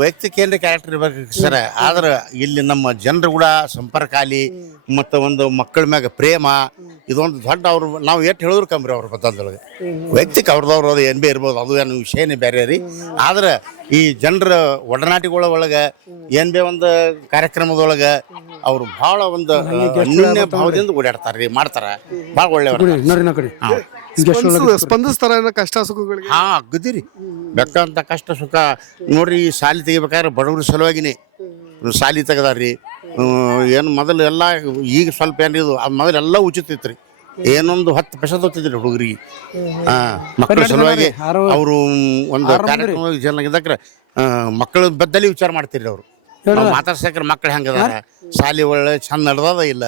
ವೈಯಕ್ತಿಕ ಏನ್ರಿ ಕ್ಯಾರೆಕ್ಟರ್ ಇರ್ಬೇಕು ಸರ್. ಆದ್ರೆ ಇಲ್ಲಿ ನಮ್ಮ ಜನರು ಕೂಡ ಸಂಪರ್ಕ ಆಲಿ ಮತ್ತು ಒಂದು ಮಕ್ಕಳ ಮ್ಯಾಗ ಪ್ರೇಮ ಇದೊಂದು ದೊಡ್ಡ ಅವ್ರು ನಾವು ಎಷ್ಟು ಹೇಳಿದ್ರು ಕಮ್ರಿ ಅವ್ರ ಬದ್ದೊಳಗೆ ವೈಯಕ್ತಿಕ ಅವ್ರದವ್ರು ಅದು ಏನ್ ಬಿ ಇರ್ಬೋದು, ಅದು ಏನು ವಿಷಯನೇ ಬೇರೆ ರೀ. ಆದ್ರೆ ಈ ಜನರ ಒಡನಾಟಿಗಳ ಒಳಗೆ ಏನ್ ಬಿ ಒಂದು ಕಾರ್ಯಕ್ರಮದೊಳಗೆ ಅವ್ರು ಭಾಳ ಒಂದು ಅನ್ಯೋನ್ಯ ಭಾವದಿಂದ ಓಡಾಡ್ತಾರ್ರಿ, ಮಾಡ್ತಾರ. ಭಾಳ ಒಳ್ಳೆಯವ್ರು. ಸ್ಪಂದಿಸ್ತಾರ ಕಷ್ಟ ಸುಖಗಳಿಗೆ. ಹಾ ಅಗದಿರಿ, ಬೇಕಂತ ಕಷ್ಟ ಸುಖ ನೋಡ್ರಿ. ಈ ಸಾಲಿ ತೆಗಿಬೇಕಾದ್ರೆ ಬಡವ್ರ ಸಲುವಾಗಿನೇ ಸಾಲಿ ತೆಗದಾರ್ರಿ. ಏನು ಮೊದಲು ಎಲ್ಲ ಈಗ ಸ್ವಲ್ಪ ಏನಿದು ಮೊದಲೆಲ್ಲ ಉಚಿತ ಇತ್ತು ರೀ. ಏನೊಂದು 10 ಪೈಸೆ ತೊತ್ತಿದ್ರಿ ಹುಡುಗರಿಗೆ. ಮಕ್ಕಳ ಸಲುವಾಗಿ ಅವರು ಒಂದು ಕಾರ್ಯಕ್ರಮ ಜನ ಮಕ್ಕಳ ಬದ್ದಲ್ಲಿ ವಿಚಾರ ಮಾಡ್ತಿರ್ರಿ. ಅವರು ಮಾತಾಡ್ಸಕ್ರೆ ಮಕ್ಳು ಹೆಂಗದಾರ, ಶಾಲಿ ಒಳ್ಳೆ ಚಂದ ನಡ್ದದ ಇಲ್ಲ,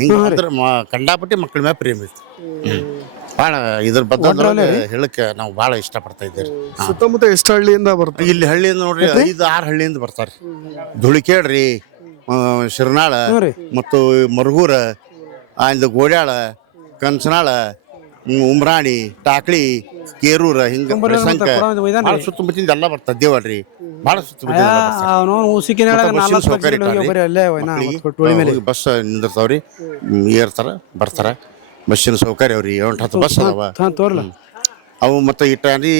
ಹಿಂಗೆ ಕಂಡಾಪಟ್ಟಿ ಮಕ್ಕಳ ಮೇಲೆ ಪ್ರೇಮ ಇತ್ತು. ಭಾಳ ಇದ್ರ ಬಗ್ಗೆ ಹೇಳಕ್ಕೆ ನಾವು ಭಾಳ ಇಷ್ಟಪಡ್ತಾ ಇದ್ದೀವಿ. ಸುತ್ತಮುತ್ತ ಎಷ್ಟು ಹಳ್ಳಿಯಿಂದ ಬರ್ತಾರೆ? ಇಲ್ಲಿ ಹಳ್ಳಿಯಿಂದ ನೋಡ್ರಿ 5-6 ಹಳ್ಳಿಯಿಂದ ಬರ್ತಾರೆ. ಧುಳಿಕೇಡ್ರಿ, ಶಿರ್ನಾಳ ಮತ್ತು ಮರಗೂರ, ಆಯ್ದ ಗೋಡ್ಯಾಳ, ಕಂಚನಾಳ, ಉಮ್ರಾಣಿ, ಟಾಕ್ಳಿ, ಕೇರೂರ, ಹಿಂಗ ಸುತ್ತಮುತ್ತಿಂದ ಎಲ್ಲ ಬರ್ತಾರೆ. ದೇವಳ್ರಿ ಭಾಳ ಬಸ್ ನಿಂದಿರ್ತಾವ್ರಿ, ಏರ್ತಾರ ಬರ್ತಾರ. ಬಸ್ಸಿನ ಸೌಕರ್ಯ ಅವ್ರಿ 8-10 ಬಸ್ ಅದಾವ ಅವು. ಮತ್ತು ಇಟ್ಟಾರಿ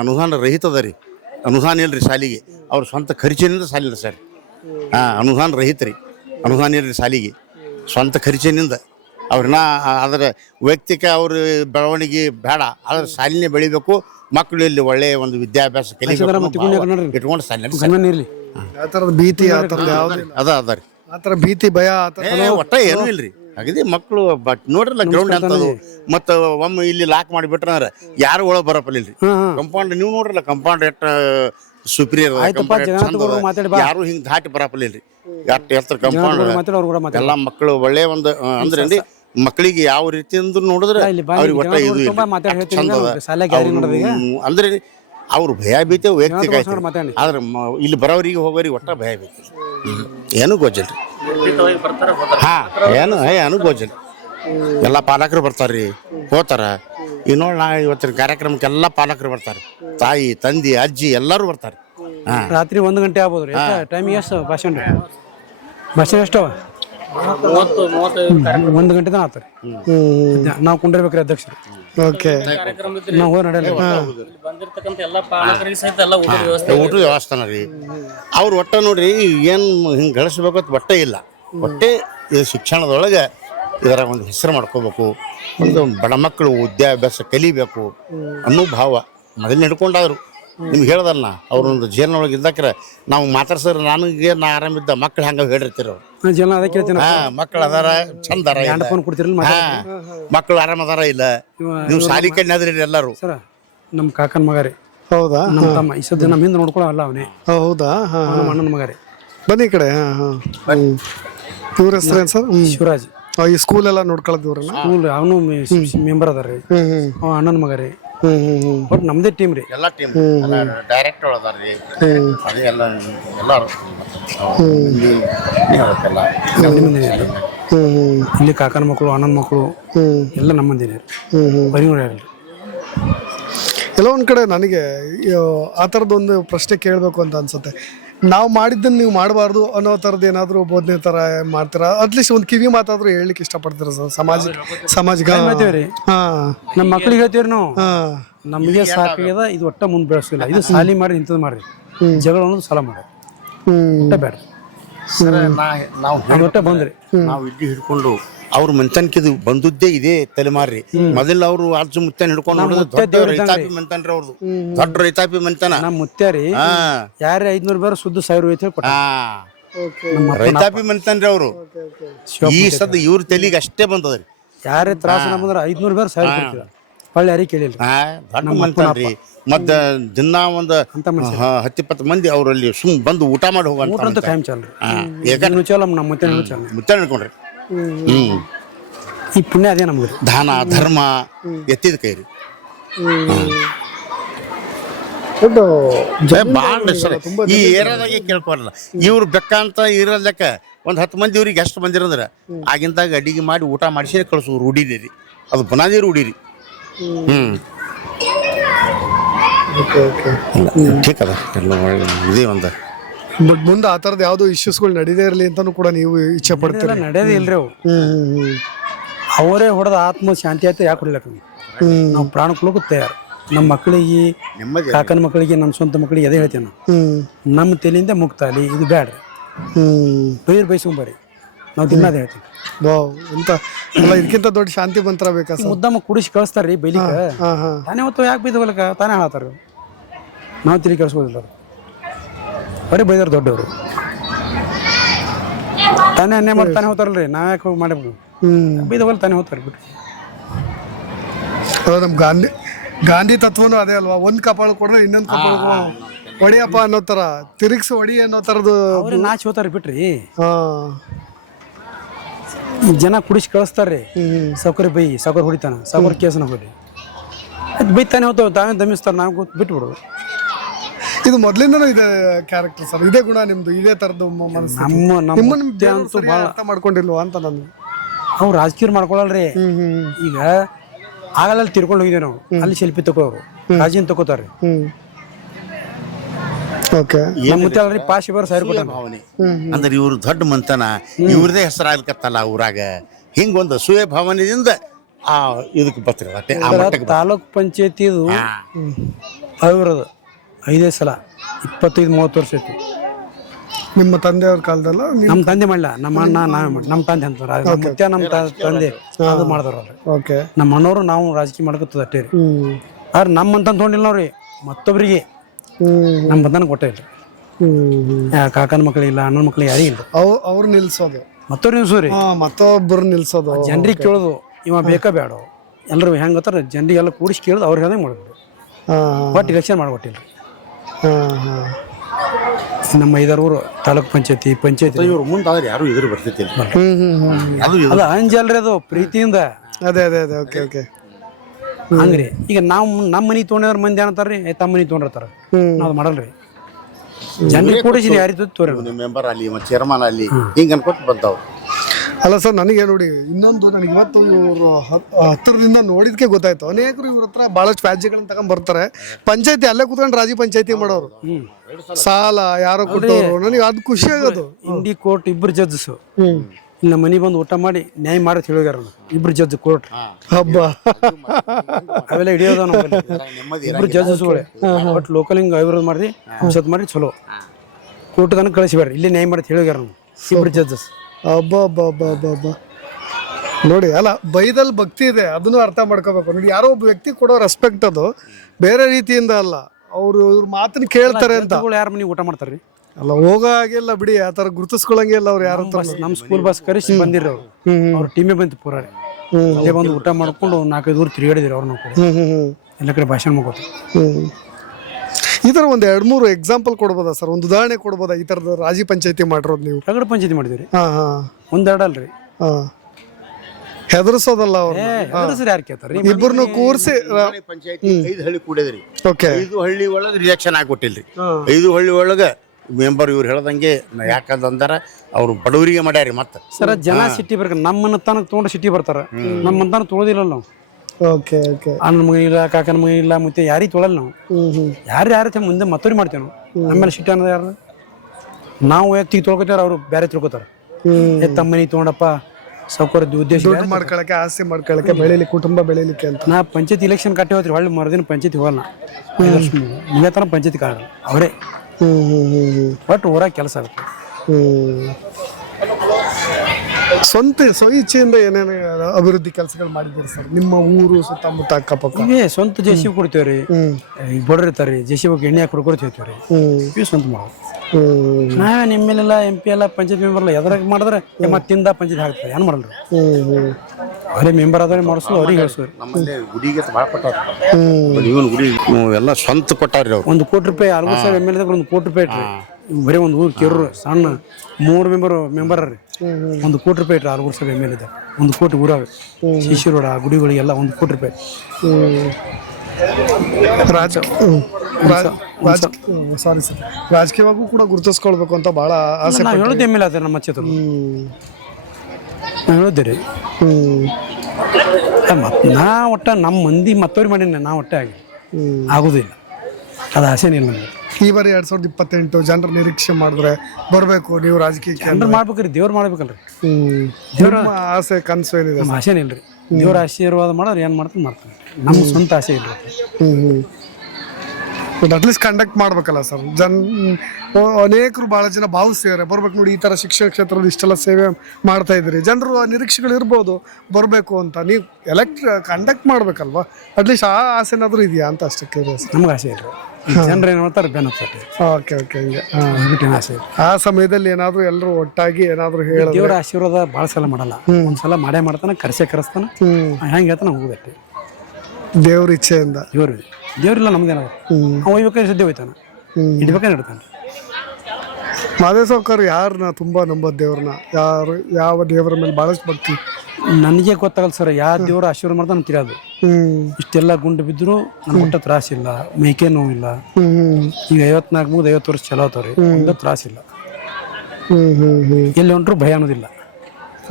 ಅನುದಾನ ರಹಿತ ಅದ ರೀ. ಅನುದಾನ ಇಲ್ರಿ ಶಾಲಿಗೆ, ಅವ್ರ ಸ್ವಂತ ಖರ್ಚಿನಿಂದ ಸಾಲಿಲ್ಲ ಸರ್. ಅನುದಾನ ರಹಿತ ರೀ, ಅನುದಾನ ಇಲ್ರಿ ಶಾಲಿಗೆ, ಸ್ವಂತ ಖರ್ಚಿನಿಂದ ಅವ್ರನ್ನ. ಅದರ ವೈಯಕ್ತಿಕ ಅವ್ರ ಬೆಳವಣಿಗೆ ಬೇಡ, ಆದ್ರೆ ಶಾಲಿನೇ ಬೆಳಿಬೇಕು. ಮಕ್ಕಳು ಇಲ್ಲಿ ಒಳ್ಳೆಯ ಒಂದು ವಿದ್ಯಾಭ್ಯಾಸ ಇಟ್ಕೊಂಡು ಶಾಲೆ ಭೀತಿ ಅದ ಅದ ರೀ. ಆತರ ಭೀತಿ ಭಯ ಒಟ್ಟ ಏನೂ ಇಲ್ರಿ. ಹಾಗಿದೆ ಮಕ್ಕಳು ಬಟ್ ನೋಡ್ರಲ್ಲ ಗ್ರೌಂಡ್ ಅಂತದು. ಮತ್ತು ಒಮ್ಮೆ ಇಲ್ಲಿ ಲಾಕ್ ಮಾಡಿಬಿಟ್ರೆ ಯಾರು ಒಳಗೆ ಬರಪ್ಪಲ್ಲ ಇಲ್ರಿ. ಕಂಪೌಂಡ್ ನೀವು ನೋಡ್ರಲ್ಲ, ಕಂಪೌಂಡ್ ಎಷ್ಟು ಸುಪ್ರಿಯರ್, ಯಾರು ಹಿಂಗೆ ದಾಟಿ ಬರಪ್ಪಲ್ಲ ಇಲ್ರಿ. ಎಷ್ಟು ಎತ್ತರ ಕಂಪೌಂಡ್. ಎಲ್ಲ ಮಕ್ಕಳು ಒಳ್ಳೆ ಒಂದು ಅಂದ್ರೆ ಮಕ್ಕಳಿಗೆ ಯಾವ ರೀತಿಯಿಂದ ನೋಡಿದ್ರೆ ಅವ್ರಿಗೆ ಒಟ್ಟ ಇದು ಚಂದ ಅಂದ್ರೆ ಅವ್ರು ಭಯ ಭೀತಿ ವೈಯಕ್ತಿಕ ಆದ್ರೆ ಇಲ್ಲಿ ಬರೋರಿಗೆ ಹೋಗೋರಿಗೆ ಒಟ್ಟ ಭಯ ಭೀತಿ ಏನು ಗೋಜಲ್ರಿ. ಏನು ಗೋಜಲ್. ಎಲ್ಲ ಪಾಲಕರು ಬರ್ತಾರ್ರಿ, ಹೋತಾರ. ಈಗ ನೋಡಿ ನಾ ಇವತ್ತಿನ ಕಾರ್ಯಕ್ರಮಕ್ಕೆಲ್ಲ ಪಾಲಕರು ಬರ್ತಾರೆ, ತಾಯಿ ತಂದೆ ಅಜ್ಜಿ ಎಲ್ಲರೂ ಬರ್ತಾರೆ. ರಾತ್ರಿ 1 ಗಂಟೆ ಆಗ್ಬೋದು ರೀ. ಟೈಮಿಗೆ ಎಷ್ಟು ಭಾಷಣ ಎಷ್ಟು? 1 ಗಂಟೆ ತನಕ ಆತಾರೆ. ನಾವು ಕುಂಡಿರ್ಬೇಕ್ರಿ ಅಧ್ಯಕ್ಷರು. ನಾವು ಹೋಗಿ ನಡೆಯಲ್ಲ. ಊಟದ ವ್ಯವಸ್ಥಾನ ರೀ. ಅವ್ರು ಒಟ್ಟ ನೋಡ್ರಿ ಏನು ಹಿಂಗೆ ಗಳಿಸ್ಬೇಕಂತ ಒಟ್ಟೆ ಇಲ್ಲ. ಒಟ್ಟೆ ಇದು ಶಿಕ್ಷಣದೊಳಗೆ ಇದರ ಒಂದು ಹೆಸರು ಮಾಡ್ಕೋಬೇಕು, ಒಂದು ಬಡ ಮಕ್ಕಳು ವಿದ್ಯಾಭ್ಯಾಸ ಕಲಿಬೇಕು ಅನ್ನೋ ಭಾವ ಮೊದಲು ನಡ್ಕೊಂಡಾದ್ರು. ನಿಮ್ಗೆ ಹೇಳ್ದಲ್ಲ ಅವ್ರೊಂದು ಜೇನೊಳಗೆ ಇದ್ದಕ್ರೆ ನಾವು ಮಾತಾಡ್ಸೋರು ನನಗೆ ನಾ ಆರಾಮಿದ್ದ ಮಕ್ಳು ಹಂಗ ಹೇಳಿರ್ತೀರ. ಮಕ್ಳು ಅದಾರ ಚಂದ ಮಕ್ಳು ಆರಾಮ ಅದಾರ ಇಲ್ಲ, ನೀವು ಸಾಲಿ ಕಣ್ಣಿ ಅದ್ರಿ ಎಲ್ಲರೂ. ನಮ್ಮ ಕಾಕನ ಮಗ ರೀ. ಹೌದಾ? ನಮ್ಮ ತಮ್ಮ ಈ ಸದ್ಯ ನಮ್ಮ ಹಿಂದೆ ನೋಡ್ಕೊಳಲ್ಲ ಅವನೇ. ಹೌದಾ? ನಮ್ಮ ಅಣ್ಣನ ಮಗ ರೀ. ಬನ್ನಿ ಈ ಕಡೆ. ಇವ್ರ ಹೆಸರೇನು ಸರ್? ಶಿವರಾಜ್. ಈ ಸ್ಕೂಲ್ ಎಲ್ಲ ನೋಡ್ಕೊಳ್ಳೋದು ಇವ್ರನ್ನ? ಸ್ಕೂಲ್ ಅವನು ಮೆಂಬರ್ ಅದಾರ ರೀ. ಅಣ್ಣನ ಮಗ ರೀ. ಬಟ್ ನಮ್ದೇ ಟೀಮ್ ರೀ. ಎಲ್ಲ ಟೀಮ್ ಡೈರೆಕ್ಟರ್ ಅದಾರ್ರಿ. ಎಲ್ಲ ಎಲ್ಲರೂ ಇಲ್ಲಿ ಕಾಕನ ಮಕ್ಕಳು, ಅಣ್ಣನ ಮಕ್ಕಳು ಎಲ್ಲ ನಮ್ಮ ಮಂದಿನೇ ಬರೀ ಹೇಳ್ರಿ. ಎಲ್ಲೋ ಒಂದ್ ಕಡೆ ನನಗೆ ಆ ಥರದ್ದೊಂದು ಪ್ರಶ್ನೆ ಕೇಳಬೇಕು ಅಂತ ಅನ್ಸುತ್ತೆ. ನಾವು ಮಾಡಿದ್ದನ್ನು ನೀವು ಮಾಡಬಾರ್ದು ಅನ್ನೋ ಥರದ್ದು ಏನಾದರೂ ಬೋಧನೆ ಥರ ಮಾಡ್ತೀರಾ? ಅಟ್ಲೀಸ್ಟ್ ಒಂದು ಕಿವಿ ಮಾತಾದ್ರೂ ಹೇಳಲಿಕ್ಕೆ ಇಷ್ಟಪಡ್ತೀರಾ ಸರ್? ಸಾಮಾಜಿಕ ಹೇಳ್ತೀವ್ರಿ, ನಮ್ಮ ಮಕ್ಳಿಗೆ ಹೇಳ್ತೀವ್ರಿ ನಾವು. ನಮಗೆ ಸಾಕಾಗ್ಯದ, ಇದು ಒಟ್ಟ ಮುಂದೆ ಬೆಳೆಸಿಲ್ಲ. ಇದು ಸಾಲಿ ಮಾಡಿ ಇಂಥದ್ದು ಮಾಡ್ರಿ, ಜಗಳ ಅನ್ನೋದು ಸಾಲ ಮಾಡ್ರಿ, ಒಟ್ಟ ಬೇಡ್ರಿ. ಒಟ್ಟ ಬಂದ್ರಿ ನಾವು ಇಲ್ಲಿ ಹಿಡ್ಕೊಂಡು ಅವ್ರ ಮಂತನ್ಕಿದು ಬಂದದ್ದೇ ಇದೇ ತಲೆಮಾರ್ರಿ. ಮೊದಲು ಅವರು ಅಜ್ಜ ಮುತ್ತನ್ ಹಿಡ್ಕೊಂಡು ರೈತಾಪಿ ಮಂತನ್ರಿ. ಅವ್ರದ್ದು ದೊಡ್ಡ ರೈತಾಪಿ ಮಂತನ ನಮ್ಮ ಮುತ್ಯಾರಿ. ಯಾರೇ 500 ಬೇರೆ ಸುದ್ದು 1000 ಐತೆ ರೈತಾಪಿ ಮಂತನ್ರಿ ಅವರು. ಈ ಸದ್ ಇವ್ರ ತಲೆಗೆ ಅಷ್ಟೇ ಬಂದದ್ರಿ. ಯಾರೇ ತ್ರಾಸ ನಮ್ಮಂದ್ರ 500 ಬೇರೆ 1000 ಕೊಡ್ತೀರ, ಹೊಳ್ಳಿ ಯಾರಿಗೆ ಕೇಳಿಲ್ಲ. ದೊಡ್ಡ ಮಂತನ್ರಿ. ಮತ್ತ ದಿನ ಒಂದು 10-20 ಮಂದಿ ಅವರಲ್ಲಿ ಸುಮ್ ಬಂದು ಊಟ ಮಾಡಿ ಹೋಗಂತ ಟೈಮ್ ಚಾಲ ನಮ್ಮ ಮುತ್ತ ಹಿಡ್ಕೊಂಡ್ರಿ. ಈ ಪುಣ್ಯ ಅದೇ ನಮ್ಗೆ. ದಾನ ಧರ್ಮ ಎತ್ತಿದ ಕೈ ರೀ. ಬಾಂಡ್ ಸರ್ ಈ ಏರಿಯಾದಾಗೆ ಕೇಳ್ಕೊಳಲ್ಲ. ಇವ್ರು ಬೆಕ್ಕಂತ ಇರೋದಕ್ಕ ಒಂದು 10 ಮಂದಿ ಇವ್ರಿಗೆ ಎಷ್ಟು ಬಂದಿರಂದ್ರೆ ಆಗಿಂದಾಗ ಅಡಿಗೆ ಮಾಡಿ ಊಟ ಮಾಡಿಸಿ ಕಳಿಸೋರು ರೂಢಿರಿ. ಅದು ಬುನಾದಿ ರೂಢಿರಿ. Okay okay. ಇಲ್ಲ ಠೀಕ್ ಅದ ಎಲ್ಲ ಒಳ್ಳೆ ಇದೇ ಒಂದು ಬಟ್ ಮುಂದೆ ಆ ಥರದ್ದು ಯಾವುದೋ ಇಶ್ಯೂಸ್ಗಳು ನಡೀದೇ ಇರಲಿ ಅಂತಾನು ಕೂಡ ನೀವು ಇಚ್ಛೆ ಪಡ್ತೀರಿ. ನಡೆಯೋದೇ ಇಲ್ರಿ ಅವು ಅವರೇ ಹೊಡೆದ ಆತ್ಮ ಶಾಂತಿ ಆಯ್ತು ಯಾಕೆ ಹೊಡಿಲಕ್ಕ ನಾವು ಪ್ರಾಣ ಕೊಡೋಕೆ ತಯಾರು. ನಮ್ಮ ಮಕ್ಕಳಿಗೆ ನೆಮ್ಮದಿ ಕಾಕನ ಮಕ್ಕಳಿಗೆ ನಮ್ಮ ಸ್ವಂತ ಮಕ್ಕಳಿಗೆ ಅದೇ ಹೇಳ್ತೇವೆ ನಾವು. ನಮ್ಮ ತಲೆಯಿಂದ ಮುಕ್ತ ಅಲ್ಲಿ ಇದು ಬ್ಯಾಡ್ರಿ, ಬೈಸ್ಕೊಂಬರಿ ನಾವು ದಿನ ಅದೇ ಹೇಳ್ತೀವಿ. ವಾವ್ ಎಂತ ಅಲ್ಲ, ಇದಕ್ಕಿಂತ ದೊಡ್ಡ ಶಾಂತಿ ಮಂತ್ರ ಬೇಕಾ ಸರ್? ಮುದ್ದಮ್ಮ ಕುಡಿಸಿ ಕಳಿಸ್ತಾರ್ರಿ ಬೈಲಿಕ್ಕ. ತಾನೇ ಹೊತ್ತು ಯಾಕೆ ಬೈದವಲ್ಕ ತಾನೇ ಹಾಳಾತಾರ. ನಾವು ತಿಳಿ ಕಳ್ಸ್ಕೋದಿಲ್ಲ ಅವ್ರು, ಬರೀ ಬೈದಾರ ದೊಡ್ಡವರು. ತಾನೇ ಅನ್ಯಾಯ ಮಾಡಿ ತಾನೇ ಹೋಗ್ತಾರಲ್ರಿ, ನಾವ್ ಯಾಕೆ ಹೋಗಿ ಮಾಡಬೇಕು? ಬೈದವಲ್ಲ ತಾನೇ ಹೋಗ್ತಾರೆ ಬಿಟ್ಟು. ಅದ ನಮ್ ಗಾಂಧಿ ತತ್ವನು ಅದೇ ಅಲ್ವಾ, ಒಂದ್ ಕಪಾಳ ಕೊಡ್ರೆ ಇನ್ನೊಂದ್ ಕಪಾಳ ಹೊಡಿಯಪ್ಪ ಅನ್ನೋ ತರ, ತಿರುಗಿಸಿ ಹೊಡಿ ಅನ್ನೋ ತರದ್ದು. ಅವ್ರೇ ನಾಚಿ ಹೋಗ್ತಾರ ಬಿಟ್ರಿ. ಹಾ ಜನ ಕುಡಿಸಿ ಕಳಿಸ್ತಾರ್ರಿ. ಸೌಕರ್ಯ ಬೈ ಸೌಕರ್ಯ ಹೊಡಿತಾನ, ಸೌಕರ್ಯ ಕೇಸನ ಹೋಗಿ ಅದು ಬೈತಾನೆ ಹೋಗ್ತಾವ, ತಾವೇ ದಮಿಸ್ತಾರ, ನಾವು ಬಿಟ್ಬಿಡೋದು. ಇದು ಮೊದ್ಲಿಂದನೂ ಇದೆ ಕ್ಯಾರೆಕ್ಟರ್ ಸರ್, ಇದೇ ಗುಣ ನಿಮ್ದು, ಇದೇ ತರದ್ದು ಮನಸ್ಸು. ನಮ್ಮ ಅರ್ಥ ಮಾಡ್ಕೊಂಡಿಲ್ವಾ ಅಂತ ನಾನು. ಅವ್ರು ರಾಜಕೀಯ ಮಾಡ್ಕೊಳಲ್ರಿ. ಈಗ ಆಗಲ್ಲ ತಿರ್ಕೊಂಡು ಹೋಗಿದ್ದೇವೆ ನಾವು, ಅಲ್ಲಿ ಸೆಲ್ಫಿ ತಗೋರು ರಾಜಿನ ತಗೋತಾರ್ರಿ. ಓಕೆ ನಮ್ಮ ಮುತ್ತೆ ಅಲ್ರಿ ಪಾಶಿ ಬರೋ ಸಾವಿರ ಕೊಟ್ಟ ಭಾವನೆ ಅಂದ್ರೆ ಇವ್ರು ದೊಡ್ಡ ಮಂತನ ಇವ್ರದೇ ಹೆಸರಾಗ್ಲಿಕತ್ತಲ್ಲ ಊರಾಗ, ಹಿಂಗೊಂದು ಸೂಯ ಭಾವನೆಯಿಂದ ಆ ಇದಕ್ಕೆ ಬರ್ತಿರ. ತಾಲೂಕ್ ಪಂಚಾಯತಿದು ಅವಿರೋದು 5 ಸಲ 25-30 ವರ್ಷ ಐತಿ. ನಿಮ್ಮ ತಂದೆಯವ್ರ ಕಾಲದಲ್ಲ? ನಮ್ಮ ತಂದೆ ಮಾಡಲ್ಲ, ನಮ್ಮ ಅಣ್ಣ ನಾವೇ ಮಾಡಿ. ನಮ್ಮ ತಂದೆ ಅಂತಾರೆ ನಮ್ಮ ಮುತ್ಯ, ನಮ್ಮ ತಂದೆ ಅದು ಮಾಡ್ದಾರ. ಓಕೆ ನಮ್ಮ ಅಣ್ಣವರು ನಾವು ರಾಜಕೀಯ ಮಾಡ್ಕೊತದ ಅಟ್ಟೇ ರೀ. ಆದ್ರೆ ನಮ್ಮಂತ ತೊಗೊಂಡಿಲ್ಲ ನೋಡ್ರಿ, ಮತ್ತೊಬ್ಬರಿಗೆ ನಮ್ಮ ಬಂಧನ ಕೊಟ್ಟೇ ಇಲ್ಲ. ಕಾಕನ ಮಕ್ಕಳಿಲ್ಲ, ಅಣ್ಣನ ಮಕ್ಕಳಿಗೆ ಯಾರಿಗೂ ಇಲ್ಲ. ಅವ್ರು ನಿಲ್ಸೋದು, ಮತ್ತೊಬ್ರು ನಿಲ್ಸೋರಿ, ಮತ್ತೊಬ್ಬರು ನಿಲ್ಸೋದು. ಜನರಿಗೆ ಕೇಳೋದು ಇವ ಬೇಕಾ ಬೇಡ, ಎಲ್ಲರೂ ಹೆಂಗೆ ಗೊತ್ತಾರ ಜನರಿಗೆಲ್ಲ ಕೂಡಿಸಿ ಕೇಳೋದು, ಅವ್ರು ಹೇಳ್ದಂಗೆ ಮಾಡ್ಬೇಕು. ಬಟ್ ಇಲೆಕ್ಷನ್ ಮಾಡ್ಕೊಟ್ಟಿಲ್ಲ. ನಮ್ಮ 5 ಊರು ತಾಲೂಕ್ ಪಂಚಾಯತಿ ಇವ್ರು ಮುಂದಾದ್ರೆ ಯಾರು ಎದುರು ಬರ್ತಿದ್ದಿಲ್ಲ. ಅದು ಅಂಜಲ್ರಿ, ಅದು ಪ್ರೀತಿಯಿಂದ. ಅದೇ ಅದೇ ಅದೇ ಓಕೆ ಓಕೆ ಹಂಗ್ರಿ. ಈಗ ನಾವು ನಮ್ಮ ಮನೆ ತೊಗೊಂಡ್ರ ಮಂದಿ ಏನಂತಾರ್ರಿ, ತಮ್ಮ ಮನೆ ತೊಗೊಂಡಿರ್ತಾರ, ನಾವು ಮಾಡಲ್ರಿ. ಜನರಿಗೆ ಕೂಡಿಸಿ ಯಾರಿದ್ದು ತೋರಿ ಮೆಂಬರ್ ಅಲ್ಲಿ ಚೇರ್ಮನ್ ಅಲ್ಲಿ ಹಿಂಗ ಅನ್ಕೊತ ಬಂತಾವ್. ಅಲ್ಲ ಸರ್, ನನಗೆ ನೋಡಿ ಇನ್ನೊಂದು, ನನಗೆ ಇವತ್ತು ಇವರು ಹತ್ತಿರದಿಂದ ನೋಡಿದ್ಕೆ ಗೊತ್ತಾಯ್ತು, ಅನೇಕರು ಇವ್ರ ಹತ್ರ ಬಹಳಷ್ಟು ವ್ಯಾಜ್ಯಗಳನ್ನ ತಗೊಂಡ್ ಬರ್ತಾರೆ. ಪಂಚಾಯತಿ ಅಲ್ಲೇ ಕೂತ್ಕೊಂಡು ರಾಜಿ ಪಂಚಾಯತಿ ಮಾಡೋರು, ಸಾಲ ಯಾರೋ ಕೊಟ್ಟವರು. ನನಗೆ ಅದು ಖುಷಿ ಆಗೋದು. ಇಂಡಿ ಕೋರ್ಟ್ 2 ಜಡ್ಜಸ್ ಇಲ್ಲ ಮನೆ ಬಂದು ಊಟ ಮಾಡಿ ನ್ಯಾಯ ಮಾಡತ್ ಹೇಳಿದಾರ. 2 ಜಡ್ಜ್ ಕೋರ್ಟ್ ಹಬ್ಬ ಅವೆಲ್ಲ ಹಿಡಿಯೋದ 2 ಜಡ್ಜಸ್ಗಳೇ. ಬಟ್ ಲೋಕಲ್ ಹಿಂಗ ಅವಿರೋಧ ಮಾಡಿ ಅಂಶತ್ ಮಾಡಿ ಚಲೋ ಕೋರ್ಟ್ ತನಕ ಕಳಿಸಿಬೇಡ್ರಿ, ಇಲ್ಲಿ ನ್ಯಾಯ ಮಾಡತ್ ಹೇಳಿದಾರ 2 ಜಡ್ಜಸ್. ಹಬ್ಬ ಹಬ್ಬ ಹಬ್ಬ ಹಬ್ಬ ಹಬ್ಬ ನೋಡಿ. ಅಲ್ಲ, ಬೈದಲ್ಲಿ ಭಕ್ತಿ ಇದೆ, ಅದನ್ನು ಅರ್ಥ ಮಾಡ್ಕೋಬೇಕು. ನೋಡಿ, ಯಾರೋ ಒಬ್ಬ ವ್ಯಕ್ತಿ ಕೊಡೋ ರೆಸ್ಪೆಕ್ಟ್ ಅದು ಬೇರೆ ರೀತಿಯಿಂದ ಅಲ್ಲ, ಅವ್ರು ಇವ್ರ ಮಾತನ್ನ ಕೇಳ್ತಾರೆ ಅಂತ. ಯಾರ ಮನೆ ಊಟ ಮಾಡ್ತಾರ್ರಿ? ಅಲ್ಲ, ಹೋಗೋ ಹಾಗೆಲ್ಲ ಬಿಡಿ, ಆ ತರ ಗುರುತಿಸ್ಕೊಳಂಗೆ ಇಲ್ಲ ಅವ್ರು ಯಾರ. ನಮ್ಮ ಸ್ಕೂಲ್ ಬಸ್ ಕರೆಸಿ ಬಂದಿರ ಅವ್ರ ಟೀಮೇ ಬಂತು ಪೂರ. ಅಲ್ಲೇ ಬಂದು ಊಟ ಮಾಡ್ಕೊಂಡು 4-5 ಊರು ತಿರುಗಾಡಿದಿರಿ ಅವ್ರು. ನಾವು ಕೂಡ ಎಲ್ಲ ಕಡೆ ಭಾಷಣ ಮಾಡ್ಕೋತ. ಈ ತರ ಒಂದ್ 2-3 ಎಕ್ಸಾಂಪಲ್ ಕೊಡ್ಬೋದಾ ಸರ್? ಒಂದು ಉದಾಹರಣೆ ಕೊಡ್ಬೋದಾ ಈ ತರದ ರಾಜಿ ಪಂಚಾಯತಿ ಮಾಡಿರೋದು ನೀವು? ರಗಡ ಪಂಚಾಯತಿ ಮಾಡಿದಿರಿ. ಒಂದೆರಡು ಅಲ್ರಿ, ಹೆದರ್ಸೋದಲ್ಲ ಅವ್ರು. ಯಾರು ಕೇಳ್ತಾರ್ರಿ? ಇಬ್ಬರನ್ನು ಕೂರ್ಸಿ ಪಂಚಾಯತಿ 5 ಹಳ್ಳಿ ಕೂಡಿದ್ರಿ. ಓಕೆ, 5 ಹಳ್ಳಿ ಒಳಗೆ ರಿಯಾಕ್ಷನ್ ಆಗಿಕೊಟ್ಟಿಲ್ರಿ. 5 ಹಳ್ಳಿ ಒಳಗೆ ಮೆಂಬರ್ ಇವ್ರು ಹೇಳ್ದಂಗೆ ಯಾಕಂದ್ರ ಅವ್ರು ಬಡವರಿಗೆ ಮಾಡ್ಯಾರಿ. ಮತ್ತೆ ಸರ ಜನ ಸಿಟಿ ಬರ್ಕ ನಮ್ಮನ್ನ ತನಕ ತೊಗೊಂಡು ಸಿಟಿ ಬರ್ತಾರ, ನಮ್ಮಂತಾನ ತೊಗೊಳದಿಲ್ಲ ನಾವು. ಓಕೆ ಓಕೆ ಅಣ್ಣ ಮಗ ಇಲ್ಲ, ಕಾಕನ ಮಗ ಇಲ್ಲ, ಮತ್ತೆ ಯಾರಿಗೆ ತೊಳಲ್ಲ ನಾವು. ಯಾರು ಮುಂದೆ ಮತ್ತವ್ರಿಗೆ ಮಾಡ್ತೇವೆ ನಾವು. ನಮ್ಮೇಲೆ ಸಿಟಿ ಅನ್ನೋದು ಯಾರು? ನಾವು ವ್ಯಕ್ತಿಗೆ ತೊಳ್ಕೊತಾರ, ಅವ್ರು ಬೇರೆ ತಿಳ್ಕೊತಾರ. ತಮ್ಮ ಮನೆ ತೊಗೊಂಡಪ್ಪ ಸೌಕರ್ಯದ ಉದ್ದೇಶ ಮಾಡ್ಕೊಳಕ್ಕೆ, ಆಸ್ತಿ ಮಾಡ್ಕೊಳಕ್ಕೆ, ಬೆಳಿಲಿಕ್ಕೆ, ಕುಟುಂಬ ಬೆಳಿಲಿಕ್ಕೆ ಅಂತ. ನಾ ಪಂಚಾಯತ್ ಇಲೆಕ್ಷನ್ ಕಟ್ಟಿ ಹೋದ್ರಿ, ಹೊಳ್ಳಿ ಮರುದಿನ ಪಂಚಾಯತಿ ಹೋಗಲ್ಲ. 5 ವರ್ಷ ಮುಗಿಯತನ ಪಂಚಾಯತಿ ಕಾರಣ ಅವರೇ. ಬಟ್ ಊರಾಗ ಕೆಲಸ ಆಗುತ್ತೆ. ಸ್ವಂತ ಸ್ವಇಚ್ಛೆಯಿಂದ ಏನೇನು ಅಭಿವೃದ್ಧಿ ಕೆಲಸಗಳು ಮಾಡಿದ್ದೀರಿ ಸರ್ ನಿಮ್ಮ ಊರು ಸುತ್ತಮುತ್ತ ಅಕ್ಕಪಕ್ಕ? ಇವೇ ಸ್ವಂತ ಜೆಸಿಬಿ ಕೊಡ್ತೇವ್ರಿ. ಈಗ ಬಡ್ರಿ ಇರ್ತಾರ್ರಿ, ಜೆಸಿಬಿ ಎಣ್ಣೆ ಹಾಕಿ ಕೊಡ್ತೇವ್ರಿ. ಇವು ಸ್ವಂತ ಮಾಡೋದು. ನಾವೇನು MLA ಎಲ್ಲ MP ಎಲ್ಲ ಪಂಚಾಯತ್ ಮೆಂಬರ್ ಎಲ್ಲ ಎದ್ರಾಗ ಮಾಡಿದ್ರೆ ಮತ್ತಿಂದ ಪಂಚಾಯತ್ ಹಾಕ್ತಾರೆ, ಏನು ಮಾಡಲ್ರಿ. ಅವರೇ ಮೆಂಬರ್ ಆದ್ರೆ ಮಾಡಿಸೋದು, ಅವ್ರಿಗೆ ಹೇಳ್ಸೋರಿ. ನಮ್ಮಲ್ಲಿ ಗುಡಿಗೆ ಭಾಳ ಕೊಟ್ಟಾರ, ಇವನ್ ಗುಡಿ ಎಲ್ಲ ಸ್ವಂತ ಕೊಟ್ಟಾರ್ರಿ ಅವ್ರು. 1 ಕೋಟಿ ರೂಪಾಯಿ 60 ಸಾವಿರ MLA 1 ಕೋಟಿ ರೂಪಾಯಿ ಇಟ್ರಿ. ಬರೀ ಒಂದು ಊರು ಕೆರು ಸಣ್ಣ 3 ಮೆಂಬರ್ ರೀ. 1 ಕೋಟಿ ರೂಪಾಯಿ ಇಟ್ರಿ. 60 ಸಾವಿರ MLA 1 ಕೋಟಿ ಊರಾಗ ಶಿಶಿ ರೋಡ ಗುಡಿಗಳಿಗೆಲ್ಲ 1 ಕೋಟಿ ರೂಪಾಯಿ. ಸಾರಿ ಸರ್, ರಾಜಕೀಯವಾಗೂ ಕೂಡ ಗುರುತಿಸ್ಕೊಳ್ಬೇಕು ಅಂತ ಬಹಳ ಆಸೆ. ನಾವು ಹೇಳೋದು MLA ಆದ್ರೆ ನಮ್ಮ ಚೇತರು ನಾವು ಹೇಳಿದ್ದೀರಿ. ನಾ ಒಟ್ಟ ನಮ್ಮ ಮಂದಿ ಮತ್ತವ್ರಿಗೆ ಮಾಡೀನಿ, ನಾ ಒಟ್ಟೆ ಆಗಿ ಆಗೋದಿಲ್ಲ. ಅದು ಆಸೆನೇ ಇಲ್ಲ ನಮ್ಗೆ. ಈ ಬಾರಿ 2028 ಜನರ ನಿರೀಕ್ಷೆ ಮಾಡಿದ್ರೆ ಬರಬೇಕು ನೀವು ರಾಜಕೀಯಕ್ಕೆ ಅಂದ್ರೆ ಮಾಡ್ಬೇಕ್ರಿ, ದೇವ್ರು ಮಾಡ್ಬೇಕಲ್ರಿ. ನಿಮ್ಮ ಆಸೆ ಕನಸು ಏನಿದೆ? ನಮ್ಮ ಆಸೆನೇ ಇಲ್ರಿ. ದೇವ್ರ ಆಶೀರ್ವಾದ ಮಾಡಿದ್ರೆ ಏನು ಮಾಡ್ತಾನೆ ನಮ್ಮ ಸ್ವಂತ ಆಸೆ ಇಲ್ರಿ. ಬಟ್ ಅಟ್ಲೀಸ್ಟ್ ಕಂಡಕ್ಟ್ ಮಾಡ್ಬೇಕಲ್ಲ ಸರ್. ಅನೇಕರು ಭಾಳ ಜನ ಭಾವಿಸ್ತಿದ್ದಾರೆ ಬರ್ಬೇಕು ನೋಡಿ, ಈ ಥರ ಶಿಕ್ಷಣ ಕ್ಷೇತ್ರದ ಇಷ್ಟೆಲ್ಲ ಸೇವೆ ಮಾಡ್ತಾ ಇದ್ದೀರಿ, ಜನರು ನಿರೀಕ್ಷೆಗಳು ಇರ್ಬೋದು ಬರಬೇಕು ಅಂತ. ನೀವು ಕಂಡಕ್ಟ್ ಮಾಡ್ಬೇಕಲ್ವಾ? ಅಟ್ಲೀಸ್ಟ್ ಆ ಆಸೆನಾದರೂ ಇದೆಯಾ ಅಂತ ಅಷ್ಟೇ ಕ್ಯೂರಿಯಸ್. ನಮ್ಗೆ ಆಸೆ ಇಲ್ರಿ. ಜನರು ಏನು ಮಾಡ್ತಾರೆ ಬೆನ್ನ ಹತ್ತಟ್ಟೆ. ಓಕೆ ಓಕೆ, ಹಂಗೆ ಆಸೆ ಇಲ್ಲ. ಆ ಸಮಯದಲ್ಲಿ ಏನಾದರೂ ಎಲ್ಲರೂ ಒಟ್ಟಾಗಿ ಏನಾದರೂ ಹೇಳಿ ದೇವ್ರ ಆಶೀರ್ವಾದ ಭಾಳ ಸಲ ಮಾಡಲ್ಲ, ಒಂದ್ಸಲ ಮಾಡೇ ಮಾಡ್ತಾನೆ, ಕರೆಸ್ತಾನ, ಹೆಂಗೆ ಹೇಳ್ತಾನೆ ಹೋಗತ್ತೆ ದೇವ್ರ ಇಚ್ಛೆಯಿಂದ. ದೇವ್ರಿಲ್ಲ ನಮ್ದೇನ ಅವ ಒಯ್ಬೇಕಾದ್ರೆ ಸದ್ಯ ಹೋಯ್ತಾನ, ಇಡ್ಬೇಕಾದ್ರೆ ಇಡ್ತಾನೆ. ಮಾದೇವ್ ಸಾವ್ಕಾರ್ ಯಾರನ್ನ ತುಂಬಾ ನಂಬೋದು ದೇವ್ರನ್ನ? ಯಾವ ದೇವರ ಮೇಲೆ ಭಾಳಷ್ಟು ಭಕ್ತಿ? ನನಗೆ ಗೊತ್ತಾಗಲ್ಲ ಸರ್, ಯಾವ ದೇವ್ರ ಆಶೀರ್ವಾದ ಮಾಡ್ತಾನೆ ತಿಳಿಯೋದು. ಇಷ್ಟೆಲ್ಲ ಗುಂಡು ಬಿದ್ರು ನಮ್ಗೆ ಒಟ್ಟ ತ್ರಾಸಿಲ್ಲ, ಮೈಕೆ ನೋವಿಲ್ಲ. ಈಗ 54 ಮುಗಿದು 50 ವರ್ಷ ಚಲೋ ಆತವ್ರಿ, ಒಂದು ತ್ರಾಸಿಲ್ಲ. ಎಲ್ಲಿ ಹೊಂಟ್ರು ಭಯ ಅನ್ನೋದಿಲ್ಲ,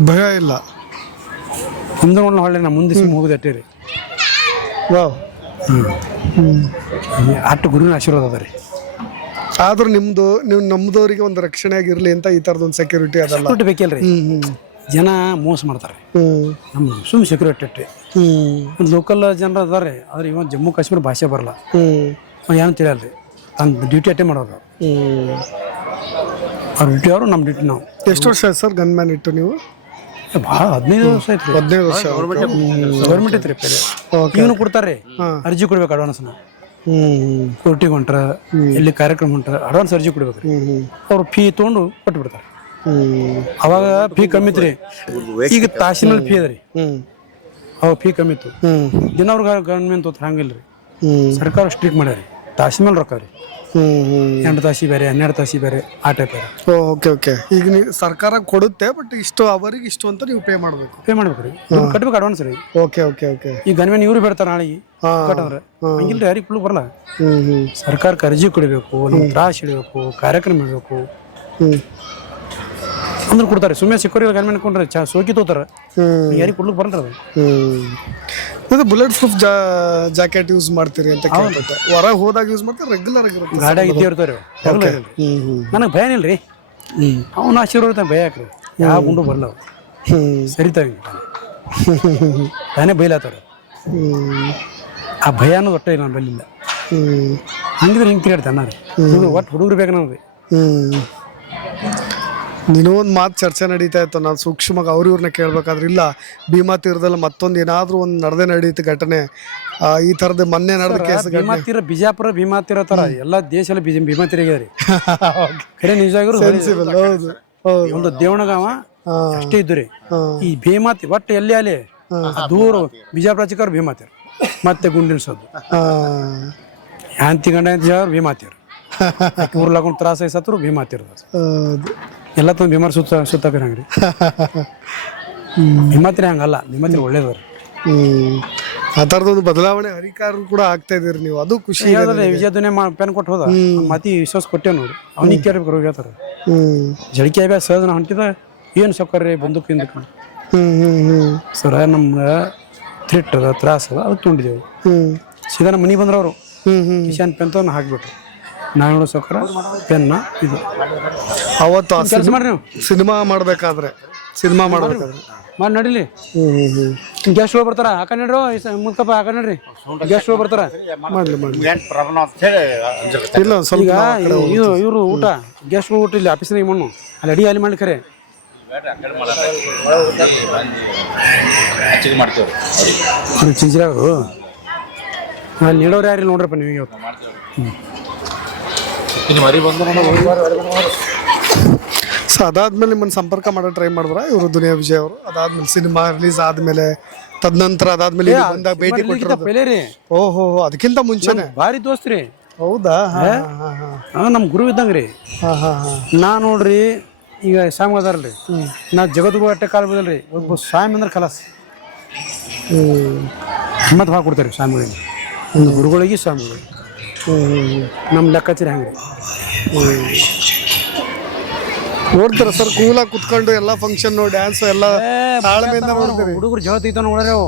ಭಯ ಇಲ್ಲ. ಹಿಂದೆ ಹೊಳ್ಳೆ ನಾ ಮುಂದೆ ಹೋಗುದು ಅಟ್ಟೆ ರೀ. ಅಟ್ಟು ಗುರುವಿನ ಆಶೀರ್ವಾದ ಅದ ರೀ. ಆದ್ರೂ ನೀವು ನಮ್ದವ್ರಿಗೆ ಒಂದು ರಕ್ಷಣೆ ಆಗಿರ್ಲಿ ಅಂತ ಈ ತರದೊಂದು ಸೆಕ್ಯೂರಿಟಿ ಅದಲ್ಲ ಬೇಕಲ್ರಿ. ಜನ ಮೋಸ ಮಾಡ್ತಾರೆ, ನಮ್ಮ ಸುಮ್ಮನೆ ಸೆಕ್ಯೂರಿಟಿ ಅಟ್ಟೆ. ಲೋಕಲ್ ಜನರು ಅದಾರೆ, ಆದ್ರೆ ಇವಾಗ ಜಮ್ಮು ಕಾಶ್ಮೀರ ಭಾಷೆ ಬರಲ್ಲ, ಏನು ತಿಳಿಯಲ್ರಿ. ತನ್ನ ಡ್ಯೂಟಿ ಅಟ್ಟೆ ಮಾಡೋದು. ಅವ್ರ ಡ್ಯೂಟಿ ಅವರು, ನಮ್ಮ ಡ್ಯೂಟಿ ನಾವು. ಎಷ್ಟು ವರ್ಷ ಆಯ್ತು ಸರ್ ಗನ್ ಮ್ಯಾನ್ ಇಟ್ಟು ನೀವು? ಭಾಳ 15 ವರ್ಷ ಆಯ್ತು. 15 ವರ್ಷ ಗೌರ್ಮೆಂಟ್ ಐತ್ರಿ. ಈಗನು ಕೊಡ್ತಾರ್ರಿ, ಅರ್ಜಿ ಕೊಡ್ಬೇಕು ಅಡ್ವಾನ್ಸ್ನ. ಕೋರ್ಟಿಗೆ ಹೊಂಟ್ರ ಎಲ್ಲಿ ಕಾರ್ಯಕ್ರಮ ಹೊಂಟ್ರ ಅಡ್ವಾನ್ಸ್ ಅರ್ಜಿ ಕೊಡ್ಬೇಕ್ರಿ. ಅವ್ರು ಫೀ ತೊಗೊಂಡು ಕೊಟ್ಟು ಬಿಡ್ತಾರೆ. ಅವಾಗ ಫೀ ಕಮ್ಮಿ ಇತ್ರಿ, ಈಗ ತಾಸಿನಲ್ಲಿ ಫೀ ಅದ ರೀ. ಅವಾಗ ಫೀ ಕಮ್ಮಿ ಇತ್ತು. ದಿನ ಅವ್ರ ಗವರ್ಮೆಂಟ್ ಹೋತ್ರ ಹಂಗಿಲ್ರಿ, ಸರ್ಕಾರ ಸ್ಟ್ರಿಕ್ ಮಾಡ್ಯಾರಿ. ತಾಸಿನ ಮೇಲೆ ರೊಕ್ಕ ರೀ, 8 ತಾಸಿ ಬೇರೆ 12 ತಾಸಿ ಬೇರೆ, ಆ ಟೈಪ್ ಬೇರೆ. Okay okay. ಈಗ ನೀವು ಸರ್ಕಾರ ಕೊಡುತ್ತೆ, ಬಟ್ ಇಷ್ಟು ಅವರಿಗೆ ಇಷ್ಟು ಅಂತ ನೀವು ಪೇ ಮಾಡ್ಬೇಕು. ಪೇ ಮಾಡ್ಬೇಕ್ರಿ, ಕಟ್ಬೇಕು ಅಡ್ವಾನ್ಸ್ ರೀ. Okay okay okay. ಈ ಗನ್ಮೇನ್ ಇವ್ರು ಬೇಡ್ತಾರ ನಾಳೆಗೆ ಕಟ್ಟಂದ್ರೆ ಹಂಗಿಲ್ರಿ, ಯಾರಿಗೆ ಫುಲ್ ಬರಲ್ಲ. ಸರ್ಕಾರಕ್ಕೆ ಅರ್ಜಿ ಕೊಡಬೇಕು, ನಮ್ಗೆ ತ್ರಾಸ ಇಡಬೇಕು, ಕಾರ್ಯಕ್ರಮ ಇಡಬೇಕು ಅಂದ್ರೆ ಕೊಡ್ತಾರೆ. ಸುಮ್ಮನೆ ಸಿಕ್ಕೋರಿಗೆ ಗನ್ಮೇನ್ ಕೊಂಡ್ರೆ ಸೋಕಿ ತೋತಾರ, ಯಾರಿಗೆ ಕೊಡ್ಲಿಕ್ಕೆ ಬರಲ್ಲ ಅದು. ಮತ್ತೆ ಬುಲೆಟ್ ಪ್ರೂಫ್ ಜಾಕೆಟ್ ಯೂಸ್ ಮಾಡ್ತೀರಿ ಅಂತ ಕೇಳ್ಬಿಟ್ಟೆ. ಹೊರಗೆ ಹೋದಾಗ ಯೂಸ್ ಮಾಡ್ತಾರೆ, ರೆಗ್ಯುಲರ್ ಆಗಿರುತ್ತೆ? ಗಾಡಿಯಾಗ ಇದ್ದೇ ಇರ್ತಾರೆ, ನನಗೆ ಭಯ ಇಲ್ರಿ. ಅವನ ಆಶೀರ್ವಾದ ಭಯ ಹಾಕ್ರಿ, ಯಾವ ಗುಂಡು ಬರಲ್ಲ ಸರಿತಾವ ತಾನೇ ಬೈಲಾತಾರ. ಆ ಭಯ ಅನ್ನೋದು ಒಟ್ಟೆ ನಾನು ಬರಲಿಲ್ಲ. ಹಂಗಿದ್ರೆ ಹಿಂಗೆ ತಿರುಗಾಡ್ತಾನ ಒಟ್ಟು ಹುಡುಗರು ಬೇಕು ನಮಗೆ. ನೀನು ಒಂದು ಮಾತು ಚರ್ಚೆ ನಡೀತಾ ಇತ್ತು, ನಾನು ಸೂಕ್ಷ್ಮವಾಗಿ ಇವ್ರನ್ನ ಕೇಳ್ಬೇಕಾದ್ರೆ, ಇಲ್ಲ ಭೀಮಾ ತೀರದಲ್ಲಿ ಮತ್ತೊಂದು ಏನಾದರೂ ಒಂದು ನಡೀತು ಘಟನೆ, ಈ ಥರದ ಮೊನ್ನೆ ನಡೆದ ಕೇಸ್. ಭೀಮಾ ತೀರ, ಬಿಜಾಪುರ ಭೀಮಾ ತೀರ ತರ ಎಲ್ಲ ದೇಶ ಭೀಮಾ ತೀರ ಆಗ್ಯಾರಿ. ಖರೆ ನಿಜವಾಗಿರೋ ಒಂದು ದೇವಣಗಾವ ಅಷ್ಟೇ ಇದ್ದು ರೀ. ಈ ಭೀಮಾ ಒಟ್ಟು ಎಲ್ಲಿ ಅಲ್ಲಿ ದೂರ ಬಿಜಾಪುರ ಚಿಕ್ಕವ್ರು ಭೀಮಾ ತೀರ, ಮತ್ತೆ ಗುಂಡಿನ ಸದ್ದು ಯಾಂತಿ ಗಂಡ ಭೀಮಾ ತೀರ, ಊರ್ಲಾಗೊಂಡು ತ್ರಾಸ ಸತ್ರು ಭೀಮಾ ತೀರದ ಎಲ್ಲ ತಂದು ಭೀಮಾರ್ ಸುತ್ತಾಕ ಹಂಗ್ರಿ. ಭೀಮಾತ್ರಿ ಹಂಗಲ್ಲ, ಭೀಮಾತ್ರಿ ಒಳ್ಳೇದವ್ರಿ. ಆ ಥರದೊಂದು ಬದಲಾವಣೆ ಹರಿಕಾರರು ಕೂಡ ಆಗ್ತಾ ಇದೀರಿ ನೀವು, ಅದು ಖುಷಿ. ವಿಜಯದುನೆ ಪೆನ್ ಕೊಟ್ಟು ಹೋದ, ಮತಿ ವಿಶ್ವಾಸ ಕೊಟ್ಟೆ ನೋಡಿ. ಅವನಿಗೆ ಕೇಳ್ಬೇಕು ಹೇಳ್ತಾರ. ಜಡಿಕೆ ಅಭ್ಯಾಸ ಸಹಜ ಹೊಂಟಿದ, ಏನು ಸೊಕ್ಕರ್ರಿ ಬಂದೂಕ್ ಹಿಂದಕ್ಕೆ ಸರ ನಮ್ಗೆ ಥ್ರಿಟ್ ಅದ ತ್ರಾಸ ಅದ, ಅದಕ್ಕೆ ತೊಗೊಂಡಿದ್ದೇವೆ. ಸೀದಾ ನಮ್ಮ ಮನೆಗೆ ಬಂದ್ರವರು ಕಿಶನ್ ಪೆನ್ ತಗೊಂಡು ಹಾಕ್ಬಿಟ್ರು. ನಾವು ನೋಡೋ ಸೊಕ್ಕರ ಪೆನ್ನ ಇದು. ಅವತ್ತು ಕೆಲಸ ಮಾಡ್ರಿ ನೀವು, ಸಿನಿಮಾ ಮಾಡ್ಬೇಕಾದ್ರೆ ಮಾಡಿ ನಡಿಲಿ. ಗೆಸ್ಟ್ ಹೋಗಿ ಬರ್ತಾರ, ಹಾಕ ನಡ್ರಿ ಮುದ್ಕಪ್ಪ, ಹಾಕ ನಡ್ರಿ ಗೆಸ್ಟ್ ಹೋಗಿ ಬರ್ತಾರ. ಮಾಡ್ಲಿ ಇಲ್ಲ ಸ್ವಲ್ಪ ಈಗ ಇವರು ಊಟ ಗೆಸ್ಟ್ ಊಟ ಇಲ್ಲಿ ಆಫೀಸ್ನಾಗ ಮಣ್ಣು ಅಲ್ಲಿ ಅಡಿ ಅಲ್ಲಿ ಮಾಡಿ ಖರೆ ಚಿಂಚಿರಾಗರು ಅಲ್ಲಿ ನೀಡೋರು ಯಾರಿಲ್ಲ ನೋಡ್ರಪ್ಪ ನೀವು ಇವತ್ತು. ಸೊ ಅದಾದ್ಮೇಲೆ ನಿಮ್ಮನ್ನು ಸಂಪರ್ಕ ಮಾಡೋ ಟ್ರೈ ಮಾಡಿದ್ರ ಇವರು ದುನಿಯಾ ವಿಜಯ್ ಅವರು? ಅದಾದ್ಮೇಲೆ ಸಿನಿಮಾ ರಿಲೀಸ್ ಆದ್ಮೇಲೆ ತದನಂತರ ಅದಾದ್ಮೇಲೆ ಬಂದಾಗ ಭೇಟಿ ಕೊಟ್ಟರು? ಓಹೋ, ಅದಕ್ಕಿಂತ ಮುಂಚೆನೆ ಭಾರಿ ದೋಸ್ತ್ರಿ. ಹೌದಾ? ನಮ್ಮ ಗುರು ಇದ್ದಂಗ್ರಿ. ನಾ ನೋಡ್ರಿ ಈಗ ಸ್ವಾಮಿ ಅದಾರಲ್ರಿ, ನಾ ಜಗದ್ಗುರು ಅಟ್ಟೆ ಕಾಲ ಬದಲ್ರಿ, ಒಬ್ಬ ಸ್ವಾಮಿ ಅಂದ್ರೆ ಕಲಸ್ ಹಿಮ್ಮತ್ ಭಾಳ ಕೊಡ್ತಾರೆ ಸ್ವಾಮಿಗಳಿಗೆ. ಒಂದು ಗುರುಗಳಿಗೆ ಸ್ವಾಮಿಗಳಿಗೆ ನಮ್ಮ ಲೆಕ್ಕಾಚಾರ ಹೆಂಗ್ರಿ ನೋಡ್ತಾರ ಸರ್, ಕೂಲಾಗಿ ಕುತ್ಕೊಂಡು ಎಲ್ಲ ಫಂಕ್ಷನ್ ಡ್ಯಾನ್ಸ್ ಎಲ್ಲ ತಾಳ್ಮೆಯಿಂದ ನೋಡ್ತೀರಿ. ಹುಡುಗರು ಜಗಳ ತೆಗಿತಾವ ನೋಡ್ರಿ ಅವು.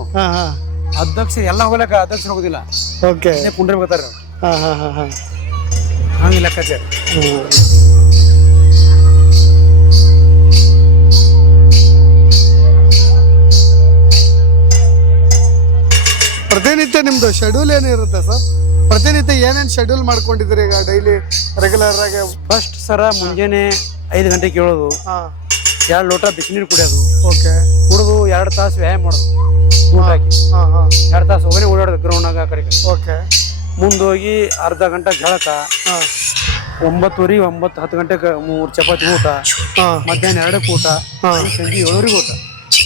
ಅಧ್ಯಕ್ಷ ಎಲ್ಲ ಹೋಗ್ಲಕ್ಕ ಅಧ್ಯಕ್ಷರು ಹೋಗುದಿಲ್ಲ, ಓಕೆ ಕುಂಡ್ರಿ ಬರ್ತಾರ. ಹಂಗೆ ಲೆಕ್ಕಾಚಾರ. ಪ್ರತಿನಿತ್ಯ ನಿಮ್ದು ಶೆಡ್ಯೂಲ್ ಏನಿರುತ್ತೆ ಸರ್? ಪ್ರತಿನಿತ್ಯ ಏನೇನು ಶೆಡ್ಯೂಲ್ ಮಾಡ್ಕೊಂಡಿದ್ದೀರಿ ಈಗ ಡೈಲಿ ರೆಗ್ಯುಲರ್ ಆಗಿ? ಫಸ್ಟ್ ಸರ ಮುಂಜಾನೆ 5 ಗಂಟೆಗೆ ಕೇಳೋದು, ಹಾಂ 2 ಲೋಟ ಬಿಸಿನೀರು ಕುಡಿಯೋದು, ಓಕೆ. ಕುಡಿದು 2 ತಾಸು ವ್ಯಾಯಾಮ ಮಾಡೋದು, ಊಟ ಹಾಕಿ ಹಾಂ ಹಾಂ 2 ತಾಸು ಹೋಗಿ ಓಡಾಡೋದು ಗ್ರೌಂಡ್ನಾಗ ಆ ಕಡೆ ಈ ಕಡೆ. ಓಕೆ. ಮುಂದೋಗಿ ಅರ್ಧ ಗಂಟೆ ಜಳಕ, ಹಾಂ 9:30 10 ಗಂಟೆಗೆ 3 ಚಪಾತಿ ಊಟ, ಹಾಂ ಮಧ್ಯಾಹ್ನ 2ಕ್ಕೆ ಊಟ, ಸಂಜೆ 7 ಊಟ.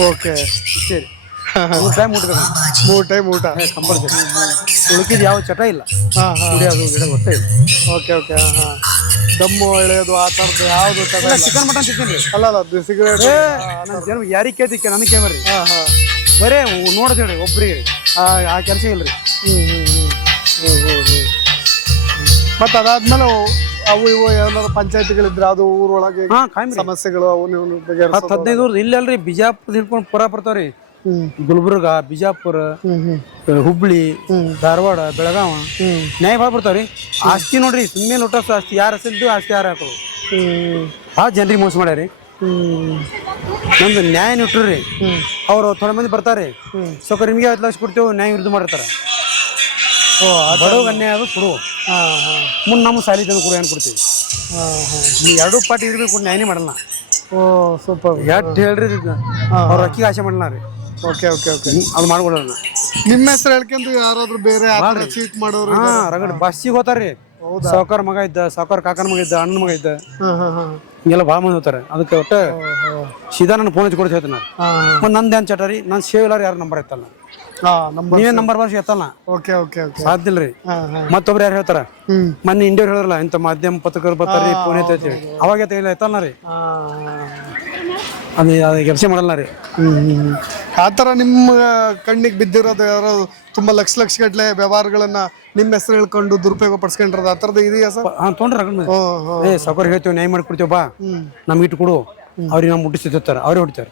ಓಕೆ. ಇಷ್ಟೇ ರೀ. 3 ಟೈಮ್ ಊಟ 3 ಟೈಮ್ ಊಟ ಕಂಪಲ್ಸರಿ. ಉಳ್ಕಿದ್ ಯಾವ ಚಟ ಇಲ್ಲ, ಹಾಂ ಹಾಂ ಕುಡಿಯೋದು ಗಿಡ ಗೊತ್ತೇ ಇಲ್ಲ. Okay okay. ಹಾಂ ಹಾಂ ದಮ್ಮು ಎಳೆಯೋದು ಆ ಥರದ್ದು ಯಾವುದು ತಗೊಳ್ಳ? ಚಿಕನ್ ಮಟನ್ ತಿಂತೀನಿ ರೀ. ಅಲ್ಲ ಅಲ್ಲ ಸಿಗರೇಟ್. ನನ್ನ ಜನ ಯಾರಿಗೆ ಕೇಳ್ತಿಕ್ಕೆ ನನಗೆ ಕೇಳ್ರಿ. ಹಾಂ ಹಾಂ ಬರೇ ನೋಡ್ತೀವಿ ಒಬ್ರಿಗೆ ಆ ಕೆಲಸ ಇಲ್ಲ ರೀ. ಮತ್ತು ಅದಾದ್ಮೇಲೆ ಅವು ಇವು ಏನಾದ್ರು ಪಂಚಾಯತಿಗಳಿದ್ರೆ ಅದು ಊರೊಳಗೆ ಹಾಂ ಕಾಯಂ ಸಮಸ್ಯೆಗಳು ಅವು ನೀವು 10-15 ಊರ್ದು ಇಲ್ಲ ಅಲ್ರಿ. ಬಿಜಾಪುರ ಹಿಡ್ಕೊಂಡು ಪುರ ಬರ್ತಾವ್ರಿ. ಗುಲ್ಬರ್ಗ, ಬಿಜಾಪುರ, ಹುಬ್ಳಿ, ಧಾರವಾಡ, ಬೆಳಗಾವ ನ್ಯಾಯ ಭಾಳ ಬರ್ತಾವ್ರಿ. ಆಸ್ತಿ ನೋಡ್ರಿ ಸುಮ್ಮನೆ ಲೋಟಸ್ ಆಸ್ತಿ ಯಾರು ಹಸಿದ್ದು ಆಸ್ತಿ ಯಾರು ಹಾಕೋದು. ಭಾಳ ಜನರಿಗೆ ಮೋಸ ಮಾಡ್ಯಾರಿ. ನಮ್ದು ನ್ಯಾಯ ನಿಟ್ರಿ. ಅವ್ರು ಥೋಡೆ ಮಂದಿ ಬರ್ತಾರೆ, ಸ್ವಲ್ಪ ನಿಮಗೆ 10 ಲಕ್ಷ ಕೊಡ್ತೇವೆ, ನ್ಯಾಯ ವಿರುದ್ಧ ಮಾಡಿರ್ತಾರೆ. ಬಡವ ಅನ್ಯಾಯ ಅದು ಕೊಡು, ಮುಂದೆ ನಮ್ಮ ಸಾಲಿ ತಂದು ಕೊಡು, ಏನು ಕೊಡ್ತೀವಿ. ನೀವು 2 ಪಾರ್ಟಿ ಇರ್ಬೇಕು, ನ್ಯಾಯನೇ ಮಾಡಲ್ಲ. ಓ ಸೂಪರ್. ಎಷ್ಟು ಹೇಳ್ರಿ ಅವ್ರ ಅಕ್ಕಿಗೆ ಆಸೆ ಮಾಡಲ್ಲ ರೀ. Okay okay okay. ಅದು ಮಾಡ್ಕೊಡಲ್ಲ. ನಿಮ್ಮ ಹೆಸರು ಹೇಳ್ಕೊಂಡು ಯಾರಾದ್ರೂ ಬೇರೆ ಚೀಟ್ ಮಾಡೋರು? ಹಾ ರಗಡ್ ಬಸ್ಸಿಗೆ ಹೋತಾರ್ರಿ. ಸಾವುಕಾರ ಮಗ ಇದ್ದ, ಸಾವುಕಾರ ಕಾಕನ ಮಗ ಇದ್ದ, ಅಣ್ಣನ ಮಗ ಇದ್ದ, ಹಿಂಗೆಲ್ಲ ಭಾಳ ಮಂದಿ ಹೋಗ್ತಾರೆ. ಅದಕ್ಕೆ ಒಟ್ಟು ಸೀದಾ ನನ್ನ ಫೋನ್ ಹಚ್ಚಿ ಕೊಡ್ತಿ ಹೇಳ್ತಾನೆ. ಮತ್ತು ನಂದು ಏನು ಚಟ ರೀ, ನಾನು ಸೇವ್ ಇಲ್ಲಾರ ಯಾರು ನಂಬರ್ ಎತ್ತಲ್ಲ. ನೀವೇನು ನಂಬರ್ ಬರ್ಸಿ ಎತ್ತಲ್ಲ, ಓಕೆ ಓಕೆ ಓಕೆ. ಸಾಧ್ಯ ಇಲ್ರಿ. ಮತ್ತೊಬ್ರು ಯಾರು ಹೇಳ್ತಾರ, ಮೊನ್ನೆ ಇಂಡಿಯವ್ರು ಹೇಳಿದ್ರಲ್ಲ ಇಂಥ ಮಾಧ್ಯಮ ಪತ್ರಕರ್ತರು ಬರ್ತಾರ್ರಿ ಫೋನ್ ಎತ್ತೈತಿ, ಅವಾಗ ಎತ್ತಲ್ಲ ರೀ. ಅದು ಕೆಲಸ ಮಾಡಲ್ಲ ರೀ. ಆ ಥರ ನಿಮ್ಮ ಕಣ್ಣಿಗೆ ಬಿದ್ದಿರೋದು ಯಾರು ತುಂಬಾ ಲಕ್ಷ ಗಟ್ಟಲೆ ವ್ಯವಹಾರಗಳನ್ನ ನಿಮ್ಮ ಹೆಸರು ಹೇಳ್ಕೊಂಡು ದುರುಪಯೋಗ ಪಡಿಸ್ಕೊಂಡಿರೋದು ಆ ಥರದ್ದು ಇದೆಯಾ ಸರ್? ಹಾಂ ತೊಗೊಂಡ್ರೆ ಸಾವುಕಾರ ಹೇಳ್ತೇವೆ, ನ್ಯಾಯ ಮಾಡಿ ಕೊಡ್ತೇವೆ, ಬಾ ನಮ್ಗೆ ಇಟ್ಟು ಕೊಡು, ಅವ್ರಿಗೆ ನಾವು ಮುಟ್ಟಿಸ್ತಿರ್ತಾರೆ, ಅವ್ರೇ ಹೊಡಿತಾರೆ.